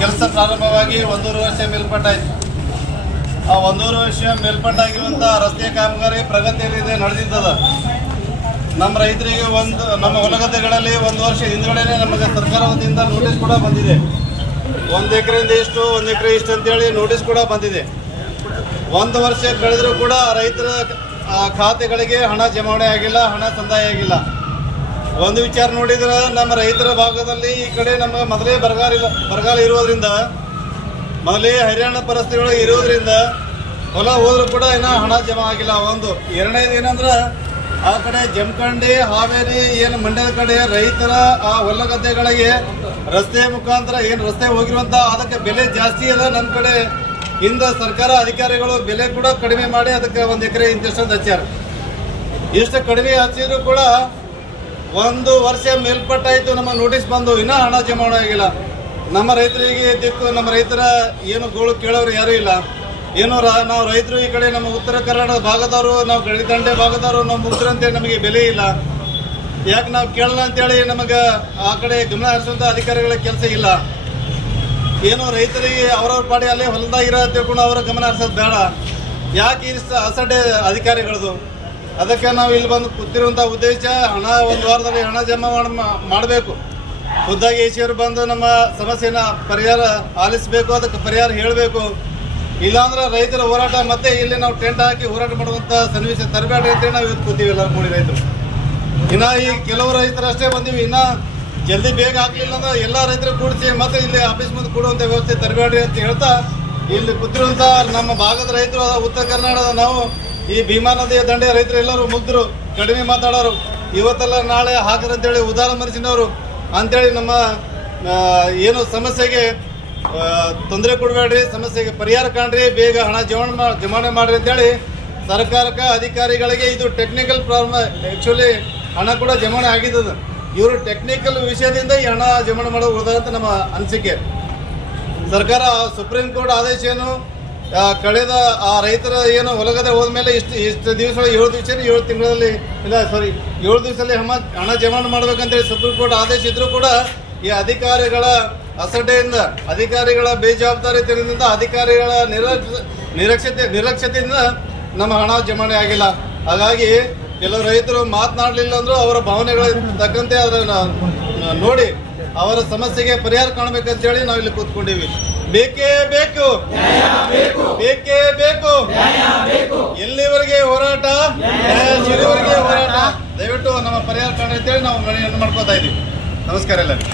ಕೆಲಸ ಪ್ರಾರಂಭವಾಗಿ ಒಂದೂರು ವರ್ಷ ಮೇಲ್ಪಟ್ಟಾಯಿತು. ಆ ಒಂದೂರು ವರ್ಷ ಮೇಲ್ಪಟ್ಟಾಗಿರುವಂಥ ರಸ್ತೆ ಕಾಮಗಾರಿ ಪ್ರಗತಿಯಲ್ಲಿದೆ ನಡೆದಿದ್ದದ. ನಮ್ಮ ರೈತರಿಗೆ ಒಂದು, ನಮ್ಮ ಹೊಲಗದ್ದೆಗಳಲ್ಲಿ ಒಂದು ವರ್ಷ ಹಿಂದ್ಗಡೆನೆ ನಮಗೆ ಸರ್ಕಾರ ವತಿಯಿಂದ ನೋಟಿಸ್ ಕೂಡ ಬಂದಿದೆ. ಒಂದು ಎಕರೆಯಿಂದ ಇಷ್ಟು, ಒಂದು ಎಕರೆ ಇಷ್ಟು ಅಂತೇಳಿ ನೋಟಿಸ್ ಕೂಡ ಬಂದಿದೆ. ಒಂದು ವರ್ಷ ಕಳೆದರೂ ಕೂಡ ರೈತರ ಖಾತೆಗಳಿಗೆ ಹಣ ಜಮಾವಣೆ ಆಗಿಲ್ಲ, ಹಣ ಸಂದಾಯ ಆಗಿಲ್ಲ. ಒಂದು ವಿಚಾರ ನೋಡಿದ್ರೆ, ನಮ್ಮ ರೈತರ ಭಾಗದಲ್ಲಿ ಈ ಕಡೆ ನಮ್ಮ ಮೊದಲೇ ಬರಗಾಲ ಇಲ್ಲ ಬರಗಾಲ ಇರೋದ್ರಿಂದ, ಮೊದಲೇ ಹರಿಯಾಣ ಪರಿಸ್ಥಿತಿಗಳು ಇರೋದ್ರಿಂದ ಹೊಲ ಹೋದ್ರೂ ಕೂಡ ಇನ್ನೂ ಹಣ ಜಮಾ ಆಗಿಲ್ಲ. ಒಂದು ಎರಡನೇದು ಏನಂದ್ರೆ, ಆ ಕಡೆ ಜಮಖಂಡಿ, ಹಾವೇರಿ, ಏನು ಮಂಡ್ಯದ ಕಡೆ ರೈತರ ಆ ಹೊಲ ಗದ್ದೆಗಳಿಗೆ ರಸ್ತೆ ಮುಖಾಂತರ ಏನು ರಸ್ತೆ ಹೋಗಿರುವಂಥ ಅದಕ್ಕೆ ಬೆಲೆ ಜಾಸ್ತಿ ಅದ. ನಮ್ಮ ಕಡೆ ಇಂದ ಸರ್ಕಾರ ಅಧಿಕಾರಿಗಳು ಬೆಲೆ ಕೂಡ ಕಡಿಮೆ ಮಾಡಿ ಅದಕ್ಕೆ ಒಂದು ಎಕರೆ ಇಂತಿಷ್ಟು ಹಚ್ಚಾರ ಇಷ್ಟು ಕಡಿಮೆ ಹಚ್ಚಿದ್ರು ಕೂಡ ಒಂದು ವರ್ಷ ಮೇಲ್ಪಟ್ಟಾಯ್ತು, ನಮ್ಮ ನೋಟಿಸ್ ಬಂದು, ಇನ್ನೂ ಹಣ ಜಮಾ ಆಗಿಲ್ಲ ನಮ್ಮ ರೈತರಿಗೆ ದಿಕ್ಕು, ನಮ್ಮ ರೈತರ ಏನು ಗೋಳು ಕೇಳೋರು ಯಾರೂ ಇಲ್ಲ. ಏನು ನಾವು ರೈತರು ಈ ಕಡೆ ನಮ್ಮ ಉತ್ತರ ಕರ್ನಾಟಕ ಭಾಗದವರು, ನಾವು ಗಡಿ ದಂಡೆ ಭಾಗದವರು, ನಮ್ಮ ಉತ್ತರಂತೆ ನಮಗೆ ಬೆಲೆ ಇಲ್ಲ. ಯಾಕೆ ನಾವು ಕೇಳಲ್ಲ ಅಂತೇಳಿ ನಮಗೆ ಆ ಕಡೆ ಗಮನ ಹರಿಸುವಂಥ ಅಧಿಕಾರಿಗಳ ಕೆಲಸ ಇಲ್ಲ. ಏನು ರೈತರಿಗೆ ಅವರವ್ರ ಪಾಡಿ ಅಲ್ಲೇ ಹೊಲದಾಗಿರೋ ತಿಳ್ಕೊಂಡು ಅವರ ಗಮನ ಹರಿಸೋದು ಬೇಡ. ಯಾಕೆ ಈ ಅಸಡ್ಡೆ ಅಧಿಕಾರಿಗಳದು? ಅದಕ್ಕೆ ನಾವು ಇಲ್ಲಿ ಬಂದು ಕೂತಿರುವಂಥ ಉದ್ದೇಶ ಹಣ, ಒಂದು ವಾರದಲ್ಲಿ ಹಣ ಜಮಾ ಮಾಡಬೇಕು. ಖುದ್ದಾಗಿ ಈಶ್ವರ್ ಬಂದು ನಮ್ಮ ಸಮಸ್ಯೆನ ಪರಿಹಾರ ಆಲಿಸಬೇಕು, ಅದಕ್ಕೆ ಪರಿಹಾರ ಹೇಳಬೇಕು. ಇಲ್ಲಾಂದ್ರೆ ರೈತರ ಹೋರಾಟ, ಮತ್ತೆ ಇಲ್ಲಿ ನಾವು ಟೆಂಟ್ ಹಾಕಿ ಹೋರಾಟ ಮಾಡುವಂಥ ಸನ್ನಿವೇಶ ತರಬೇಡಿ ಅಂತೇಳಿ ನಾವು ಇವತ್ತು ಕೂತೀವಿ ಎಲ್ಲರೂ ಕೂಡಿ ರೈತರು. ಇನ್ನ ಈ ಕೆಲವು ರೈತರು ಅಷ್ಟೇ ಬಂದೀವಿ. ಇನ್ನ ಜಲ್ದಿ ಬೇಗ ಹಾಕ್ಲಿಲ್ಲ ಅಂದ್ರೆ ಎಲ್ಲ ರೈತರು ಕೂಡಿಸಿ ಮತ್ತೆ ಇಲ್ಲಿ ಆಫೀಸ್ ಮುಂದೆ ಕೊಡುವಂತ ವ್ಯವಸ್ಥೆ ತರಬೇಡ್ರಿ ಅಂತ ಹೇಳ್ತಾ ಇಲ್ಲಿ ಕೂತಿರುವಂತ ನಮ್ಮ ಭಾಗದ ರೈತರು ಉತ್ತರ ಕರ್ನಾಟಕದ ನಾವು ಈ ಭೀಮಾ ನದಿಯ ದಂಡೆಯ ರೈತರು ಎಲ್ಲರೂ ಮುಗ್ಧರು ಕಡಿಮೆ ಮಾತಾಡೋರು. ಇವತ್ತೆಲ್ಲ ನಾಳೆ ಹಾಕರಂತೇಳಿ ಉದಾರ ಮನಸ್ಸಿನವರು. ಅಂತೇಳಿ ನಮ್ಮ ಏನು ಸಮಸ್ಯೆಗೆ ತೊಂದರೆ ಕೊಡಬೇಡ್ರಿ, ಸಮಸ್ಯೆಗೆ ಪರಿಹಾರ ಕಾಣ್ರಿ, ಬೇಗ ಹಣ ಜಮಾವಣೆ ಜಮಾವಣೆ ಮಾಡ್ರಿ ಅಂತೇಳಿ ಸರ್ಕಾರಕ್ಕೆ ಅಧಿಕಾರಿಗಳಿಗೆ ಇದು ಟೆಕ್ನಿಕಲ್ ಪ್ರಾಬ್ಲಮ್ ಆ್ಯಕ್ಚುಲಿ ಹಣ ಕೂಡ ಜಮಾವಣೆ ಆಗಿದ್ದದು ಇವರು ಟೆಕ್ನಿಕಲ್ ವಿಷಯದಿಂದ ಈ ಹಣ ಜಮಾವಣೆ ಮಾಡೋದು ಉಳಿದಂತ ನಮ್ಮ ಅನಿಸಿಕೆ. ಸರ್ಕಾರ ಸುಪ್ರೀಂ ಕೋರ್ಟ್ ಆದೇಶ ಏನು? ಕಳೆದ, ಆ ರೈತರ ಏನು ಹೊಲಗದೆ ಹೋದ್ಮೇಲೆ ಇಷ್ಟು ಇಷ್ಟು ದಿವಸ ಏಳು ದಿವಸ ಏಳು ತಿಂಗಳಲ್ಲಿ, ಇಲ್ಲ ಸಾರಿ ಏಳು ದಿವಸದಲ್ಲಿ ಹಣ ಹಣ ಜಮಾನು ಮಾಡ್ಬೇಕಂತೇಳಿ ಸುಪ್ರೀಂ ಕೋರ್ಟ್ ಆದೇಶ ಇದ್ರೂ ಕೂಡ ಈ ಅಧಿಕಾರಿಗಳ ಅಸಡ್ಡೆಯಿಂದ, ಅಧಿಕಾರಿಗಳ ಬೇಜವಾಬ್ದಾರಿತನದಿಂದ, ಅಧಿಕಾರಿಗಳ ನಿರಕ್ಷ, ನಿರಕ್ಷತೆ, ನಿರಕ್ಷತೆಯಿಂದ ನಮ್ಮ ಹಣ ಜಮಾವಣೆ ಆಗಿಲ್ಲ. ಹಾಗಾಗಿ ಕೆಲವು ರೈತರು ಮಾತನಾಡಲಿಲ್ಲ ಅಂದ್ರೂ ಅವರ ಭಾವನೆಗಳ ತಕ್ಕಂತೆ ಅದನ್ನು ನೋಡಿ ಅವರ ಸಮಸ್ಯೆಗೆ ಪರಿಹಾರ ಕಾಣಬೇಕಂತೇಳಿ ನಾವು ಇಲ್ಲಿ ಕೂತ್ಕೊಂಡಿವಿ. ಬೇಕು ಬೇಕೇ ಬೇಕು ಎಲ್ಲಿವರೆಗೆ ಹೋರಾಟ ನ್ಯಾಯ ಸಿಗುವವರೆಗೆ ಹೋರಾಟ ದಯವಿಟ್ಟು ನಮ್ಮ ಪರಿಹಾರ ಕಾರ್ಡ್ ಅಂತೇಳಿ ನಾವು ಮನೆಯನ್ನು ಮಾಡ್ಕೋತಾ ಇದ್ದೀವಿ ನಮಸ್ಕಾರ ಎಲ್ಲರಿಗೂ.